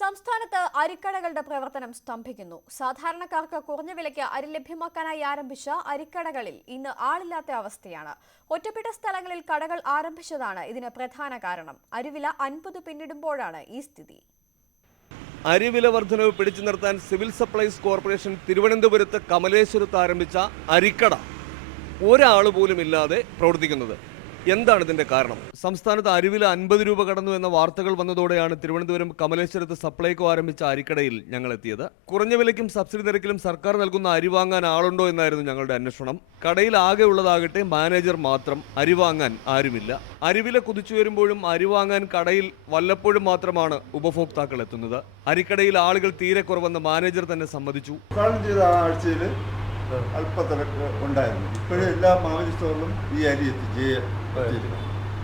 സംസ്ഥാനത്ത് അരിക്കടകളുടെ പ്രവർത്തനം സ്തംഭിക്കുന്നു. സാധാരണക്കാർക്ക് കുറഞ്ഞ വിലയ്ക്ക് അരി ലഭ്യമാക്കാനായി ആരംഭിച്ച അരിക്കടകളിൽ ഇന്ന് ആളില്ലാത്ത അവസ്ഥയാണ്. ഒറ്റപ്പെട്ട സ്ഥലങ്ങളിൽ കടകൾ ആരംഭിച്ചതാണ് ഇതിന് പ്രധാന കാരണം. അരിവില 50 പിന്നിടുമ്പോഴാണ് ഈ സ്ഥിതി. അരിവില വർധനവ് പിടിച്ചു നിർത്താൻ സിവിൽ സപ്ലൈസ് കോർപ്പറേഷൻ തിരുവനന്തപുരത്ത് കമലേശ്വരത്ത് ആരംഭിച്ച അരിക്കട ഒരാൾ പോലും ഇല്ലാതെ പ്രവർത്തിക്കുന്നത്. എന്താണ് ഇതിന്റെ കാരണം? സംസ്ഥാനത്ത് അരിവില 50 രൂപ കടന്നു എന്ന വാർത്തകൾ വന്നതോടെയാണ് തിരുവനന്തപുരം കമലേശ്വരത്ത് സപ്ലൈകോ ആരംഭിച്ച അരിക്കടയിൽ ഞങ്ങൾ എത്തിയത്. കുറഞ്ഞ വിലയ്ക്കും സബ്സിഡി നിരക്കിലും സർക്കാർ നൽകുന്ന അരി വാങ്ങാൻ ആളുണ്ടോ എന്നായിരുന്നു ഞങ്ങളുടെ അന്വേഷണം. കടയിൽ ആകെ ഉള്ളതാകട്ടെ മാനേജർ മാത്രം. അരി വാങ്ങാൻ ആരുമില്ല. അരിവില കുതിച്ചുയരുമ്പോഴും അരി വാങ്ങാൻ കടയിൽ വല്ലപ്പോഴും മാത്രമാണ് ഉപഭോക്താക്കൾ എത്തുന്നത്. അരിക്കടയിൽ ആളുകൾ തീരെ കുറവെന്ന് മാനേജർ തന്നെ സമ്മതിച്ചു. അല്പത്തിരക്ക് ഉണ്ടായിരുന്നു. ഇപ്പോഴും എല്ലാ മാവേലി സ്റ്റോറിലും ഈ അരി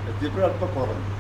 എത്തിയപ്പോഴും അല്പം കുറഞ്ഞു.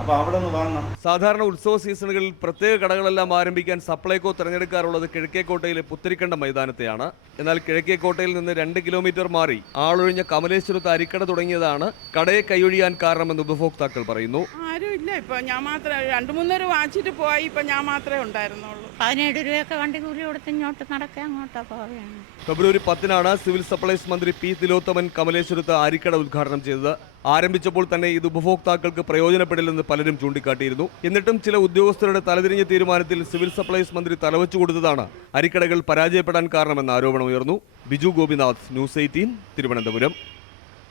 അപ്പൊ അവിടെ നിന്ന് വാങ്ങാം. സാധാരണ ഉത്സവ സീസണുകളിൽ പ്രത്യേക കടകളെല്ലാം ആരംഭിക്കാൻ സപ്ലൈകോ തിരഞ്ഞെടുക്കാറുള്ളത് കിഴക്കേക്കോട്ടയിലെ പുത്തരിക്കണ്ട മൈതാനത്തെയാണ്. എന്നാൽ കിഴക്കേക്കോട്ടയിൽ നിന്ന് 2 കിലോമീറ്റർ മാറി ആളൊഴിഞ്ഞ കമലേശ്വരത്ത് അരിക്കട തുടങ്ങിയതാണ് കടയെ കൈയൊഴിയാൻ കാരണമെന്ന് ഉപഭോക്താക്കൾ പറയുന്നു. ആരും ഇല്ല. ഇപ്പൊ ഞാൻ മാത്രമേ 2-3 രൂപ വാങ്ങിച്ചിട്ട് പോയി. ഇപ്പൊ ഞാൻ മാത്രമേ ഉണ്ടായിരുന്നുള്ളൂ. 17 രൂപയൊക്കെ വണ്ടി കൂലി കൊടുത്ത് ഇങ്ങോട്ട് നടക്കാൻ അങ്ങോട്ടാ പോവുകയാണ്. ഫെബ്രുവരി 10-നാണ് സിവിൽ സപ്ലൈസ് മന്ത്രി പി തിലോത്തമൻ കമലേശ്വരത്ത് അരിക്കട ഉദ്ഘാടനം ചെയ്തത്. ആരംഭിച്ചപ്പോൾ തന്നെ ഇത് ഉപഭോക്താക്കൾക്ക് പ്രയോജനപ്പെടില്ലെന്ന് പലരും ചൂണ്ടിക്കാട്ടിയിരുന്നു. എന്നിട്ടും ചില ഉദ്യോഗസ്ഥരുടെ തലതിരിഞ്ഞ തീരുമാനത്തിൽ സിവിൽ സപ്ലൈസ് മന്ത്രി തലവച്ചു കൊടുത്തതാണ് അരിക്കടകൾ പരാജയപ്പെടാൻ കാരണമെന്ന ആരോപണം ഉയർന്നു. ബിജു ഗോപിനാഥ്, ന്യൂസ് 18, തിരുവനന്തപുരം.